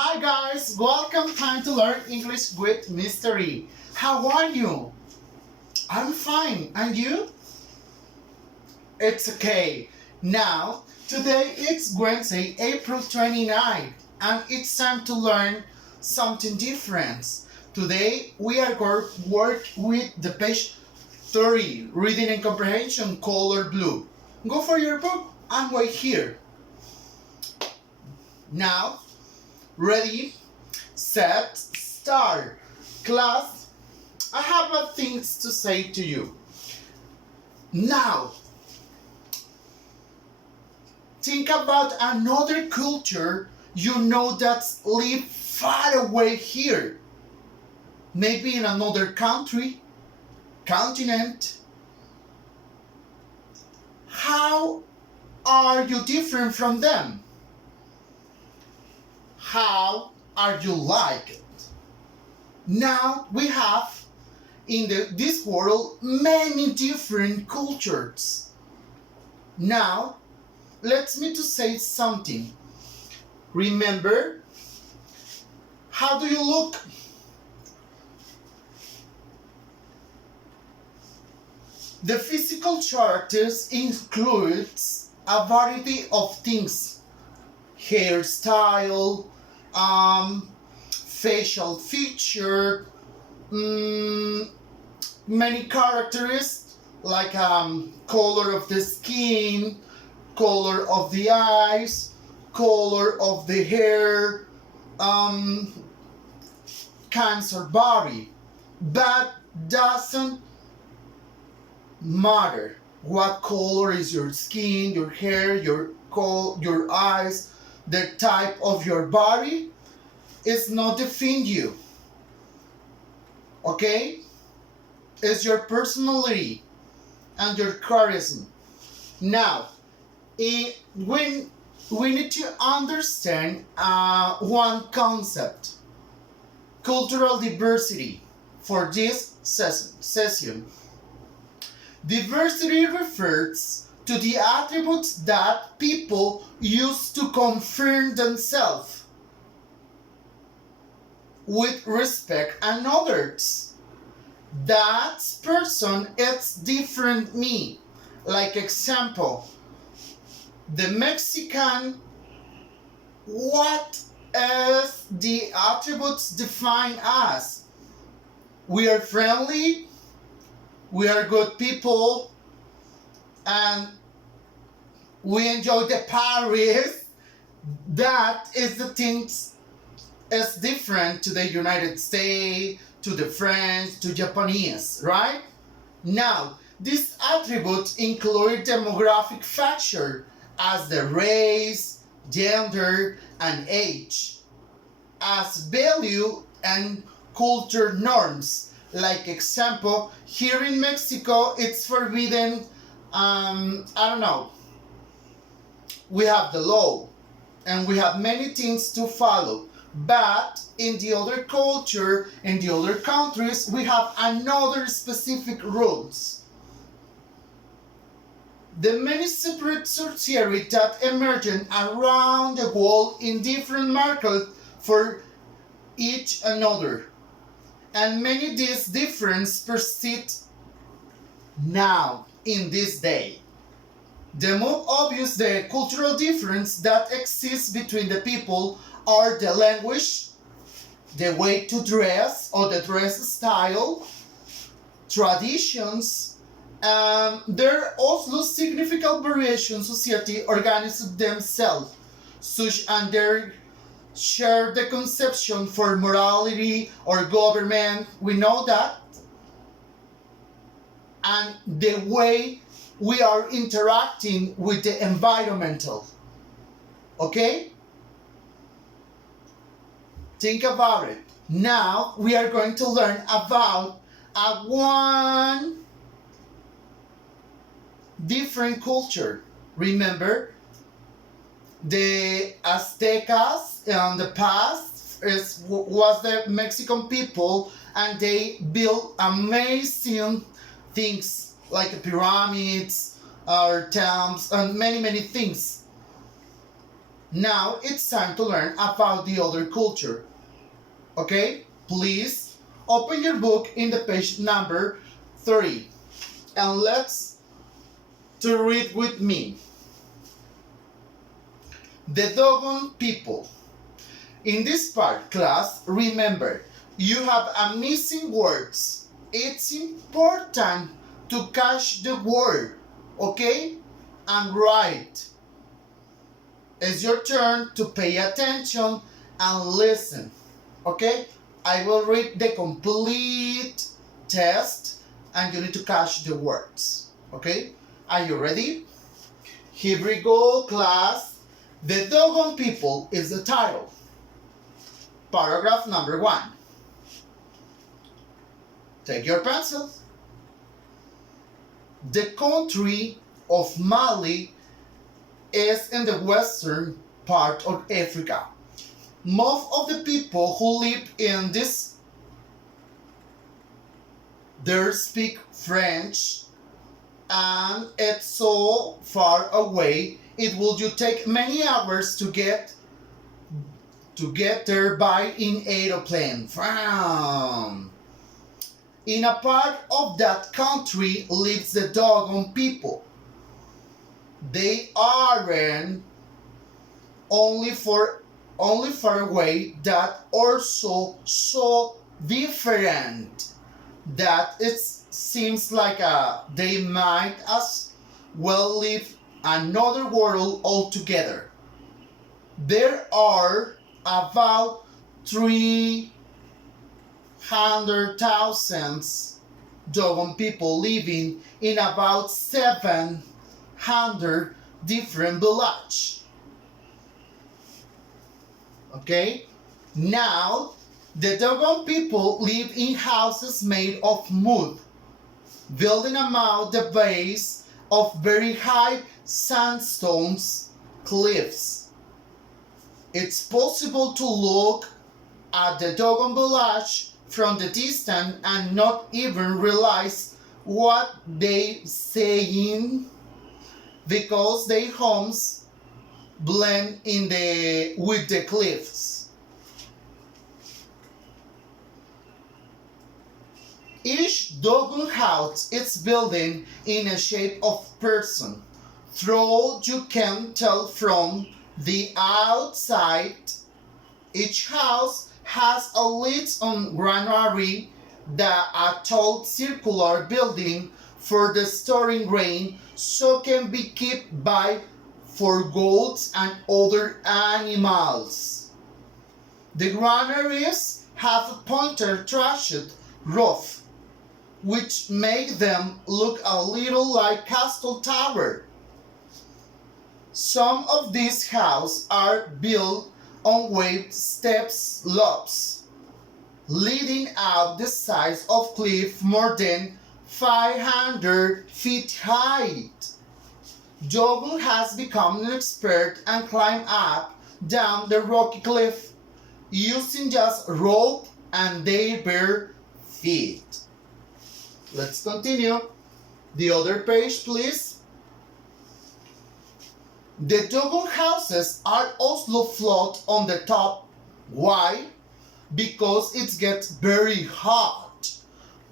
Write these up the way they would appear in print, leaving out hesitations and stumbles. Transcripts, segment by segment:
Hi guys, welcome time to learn English with Mystery. How are you? I'm fine, and you? It's okay. Now, today it's Wednesday, April 29, and it's time to learn something different. Today we are going to work with the page 30, reading and comprehension, color blue. Go for your book and wait here. Now, ready, set, start. Class, I have things to say to you. Now, think about another culture you know that's live far away here. Maybe in another country, continent. How are you different from them? How are you like it? Now we have in this world many different cultures. Now, let me to say something. Remember, how do you look? The physical characters includes a variety of things. Hairstyle, facial feature, many characteristics like color of the skin, color of the eyes, color of the hair, cancer body. But doesn't matter what color is your skin, your hair, your eyes, the type of your body is not define you. Okay? It's your personality and your charisma. Now, when we need to understand one concept, cultural diversity, for this session. Diversity refers to the attributes that people use to confirm themselves with respect and others. That person is different me. Like example, the Mexican, what is the attributes define us? We are friendly, we are good people, and we enjoy the Paris. That is the things is different to the United States, to the French, to Japanese, right? Now, these attributes include demographic factor as the race, gender, and age, as value and culture norms. Like example, here in Mexico, it's forbidden. I don't know. We have the law, and we have many things to follow. But in the other culture, in the other countries, we have another specific rules. The many separate societies that emerge around the world in different markets for each another. And many these differences persist now in this day. The most obvious the cultural difference that exists between the people are the language, the way to dress or the dress style, traditions, and there are also significant variations society organize themselves, such and they share the conception for morality or government. We know that, and the way we are interacting with the environmental. Okay? Think about it. Now we are going to learn about one different culture. Remember, the Aztecas in the past was the Mexican people, and they built amazing things like the pyramids or tombs and many things. Now it's time to learn about the other culture. Okay? Please open your book in the page number 30 and let's to read with me. The Dogon people. In this part, class, remember, you have a missing words. It's important to catch the word, okay? And write. It's your turn to pay attention and listen, okay? I will read the complete test and you need to catch the words, okay? Are you ready? Here we go, class. The Dogon people is the title. Paragraph number 1. Take your pencil. The country of Mali is in the western part of Africa. Most of the people who live in this they speak French, and it's so far away it will you take many hours to get there by in aeroplane. In a part of that country lives the Dogon people. They aren't only far away that also so different that it seems like they might as well live another world altogether. There are about 300,000 Dogon people living in about 700 different villages. Okay? Now, the Dogon people live in houses made of mud, building around the base of very high sandstone cliffs. It's possible to look at the Dogon village from the distance and not even realize what they're saying because their homes blend with the cliffs. Each Dogon house is built in a shape of person, though you can tell from the outside. Each house has a lid on granary, a tall circular building for the storing grain, so can be kept by for goats and other animals. The granaries have a pointed trashed roof, which make them look a little like castle tower. Some of these houses are built on waved step slopes, leading out the sides of cliff more than 500 feet high. Dogon has become an expert and climbed up down the rocky cliff using just rope and their bare feet. Let's continue. The other page, please. The Dogon houses are also flat on the top. Why? Because it gets very hot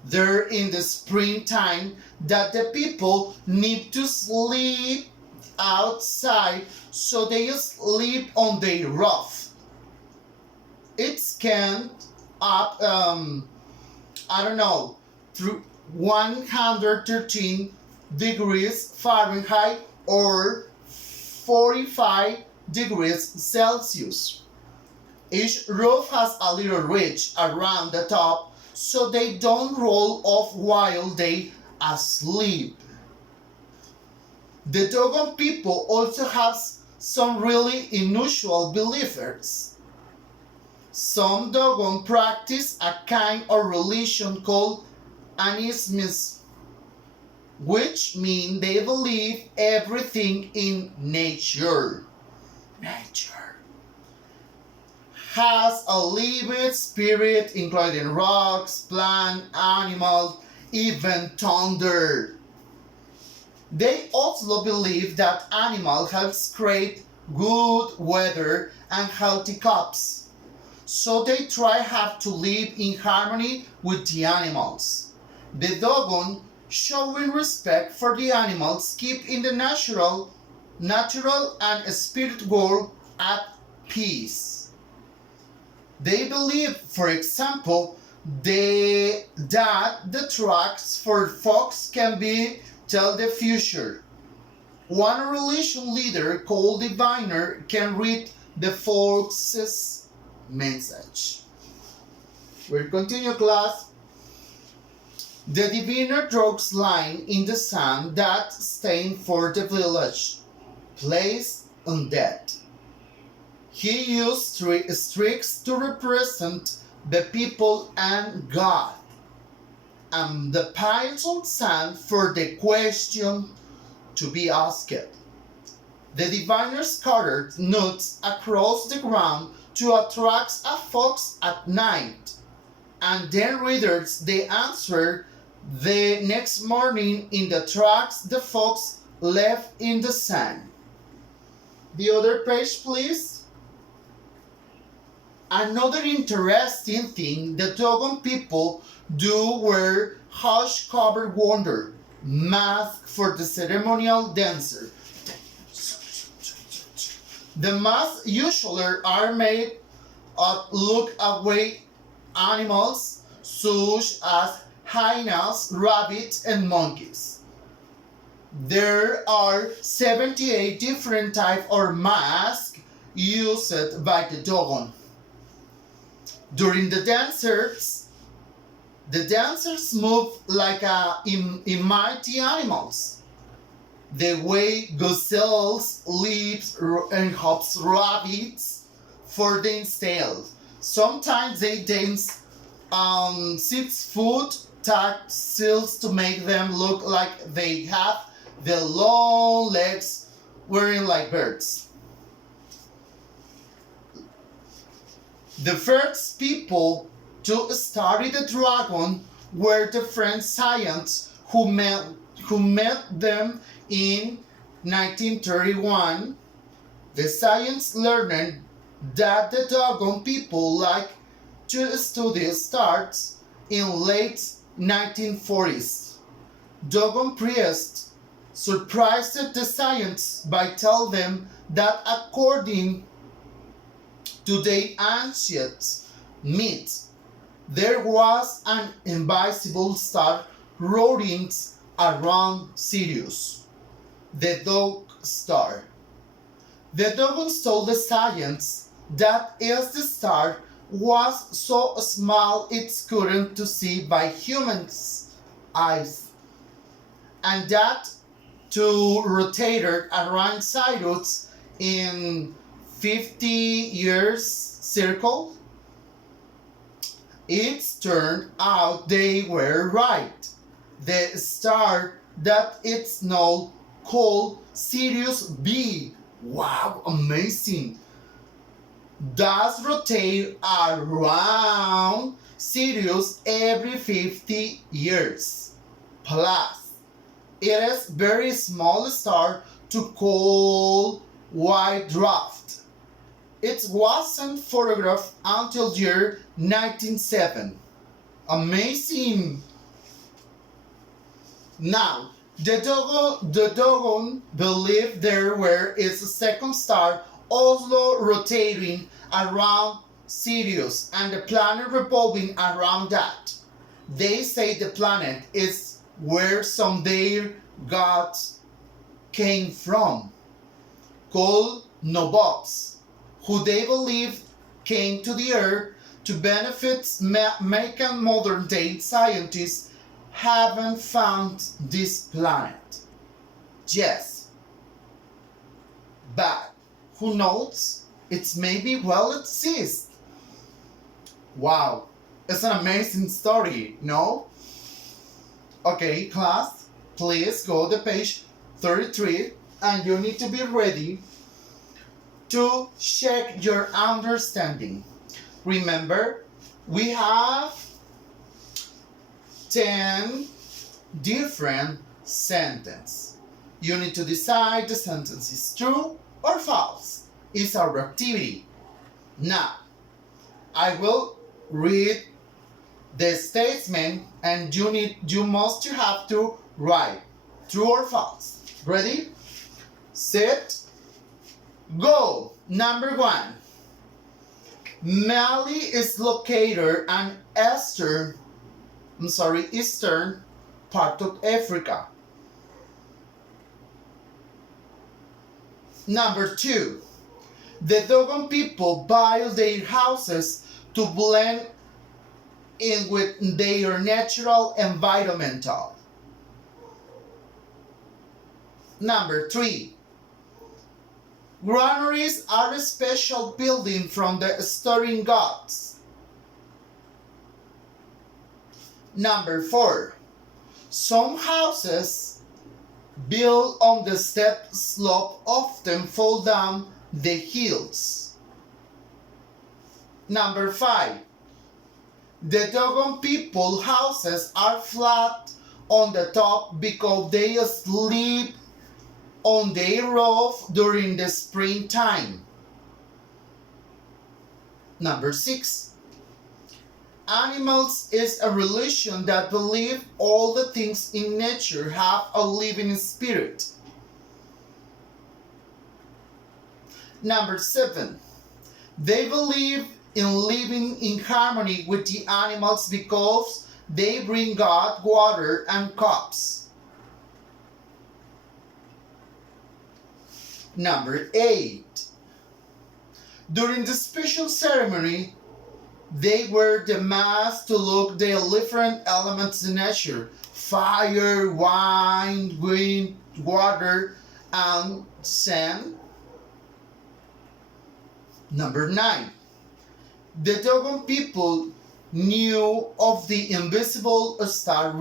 there in the springtime that the people need to sleep outside, so they sleep on the roof. It's can up through 113 degrees Fahrenheit or 45 degrees Celsius. Each roof has a little ridge around the top so they don't roll off while they asleep. The Dogon people also have some really unusual beliefs. Some Dogon practice a kind of religion called animism, which means they believe everything in nature has a living spirit, including rocks, plants, animals, even thunder. They also believe that animals help create good weather, and healthy cubs. So they try have to live in harmony with the animals. The dogon, showing respect for the animals, keep in the natural and spirit world at peace. They believe, for example, that the tracks for fox can be tell the future. One religion leader called diviner can read the fox's message. We'll continue, class. The diviner draws line in the sand that stand for the village, place, and death. He used three streaks to represent the people and God, and the piles of sand for the question to be asked. The diviner scattered nuts across the ground to attract a fox at night, and then readers the answer the next morning in the tracks the fox left in the sand. The other page, please. Another interesting thing the Dogon people do wear hush-covered wonder mask for the ceremonial dancer. The masks usually are made of look-away animals such as hyenas, rabbits, and monkeys. There are 78 different types of masks used by the Dogon. During the dancers move like mighty animals. The way gazelles, leaps, and hops rabbits for the style. Sometimes they dance on 6 foot taxis to make them look like they have the long legs wearing like birds. The first people to study the dragon were the French scientists who met them in 1931. The science learned that the Dogon people like to study stars in late 1940s. Dogon priests surprised the scientists by telling them that according to the ancient myths, there was an invisible star roaring around Sirius, the dog star. The Dogons told the science that as the star was so small it couldn't to see by humans' eyes, and that to rotate around Sirius in 50 years circle. It turned out they were right. The star that it's now called Sirius B. Wow, amazing. Does rotate around Sirius every 50 years. Plus, it is very small star to call White Dwarf. It wasn't photographed until year 1907. Amazing! Now, the Dogon believed there were its second star also rotating around Sirius and the planet revolving around that. They say the planet is where some their gods came from, called Nobobs, who they believe came to the earth to benefit American modern day scientists haven't found this planet. Yes, but who knows? It's maybe well exists. Wow, it's an amazing story, no? Okay, class, please go to page 33 and you need to be ready to check your understanding. Remember, we have 10 different sentences. You need to decide the sentence is true or false is our activity. Now, I will read the statement and you must have to write true or false. Ready? Set, go. Number 1. Mali is located on eastern part of Africa. Number 2. The Dogon people build their houses to blend in with their natural environment. Number 3. Granaries are a special building from the storing gods. Number 4. Some houses built on the steep slope often fall down the hills. Number 5. The Dogon people houses are flat on the top because they sleep on their roof during the springtime. Number 6. Animals is a religion that believe all the things in nature have a living spirit. Number 7. They believe in living in harmony with the animals because they bring God water and cups. Number 8. During the special ceremony, they wear the mask to look the different elements in nature: fire, wine, wind, water, and sand. Number 9. The Dogon people knew of the invisible star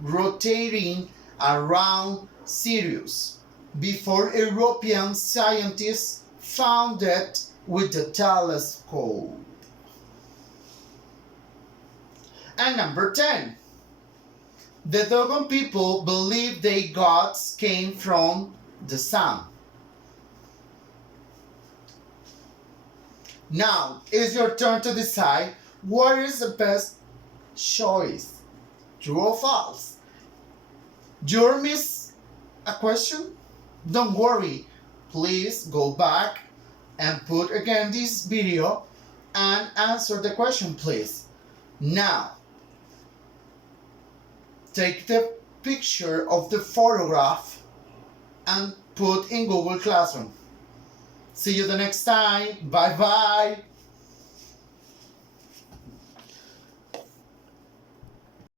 rotating around Sirius before European scientists found it with the telescope. And number 10. The Dogon people believe their gods came from the sun. Now, it's your turn to decide what is the best choice, true or false. You miss a question? Don't worry. Please go back and put again this video and answer the question, please. Now, take the picture of the photograph and put in Google Classroom. See you the next time. Bye bye.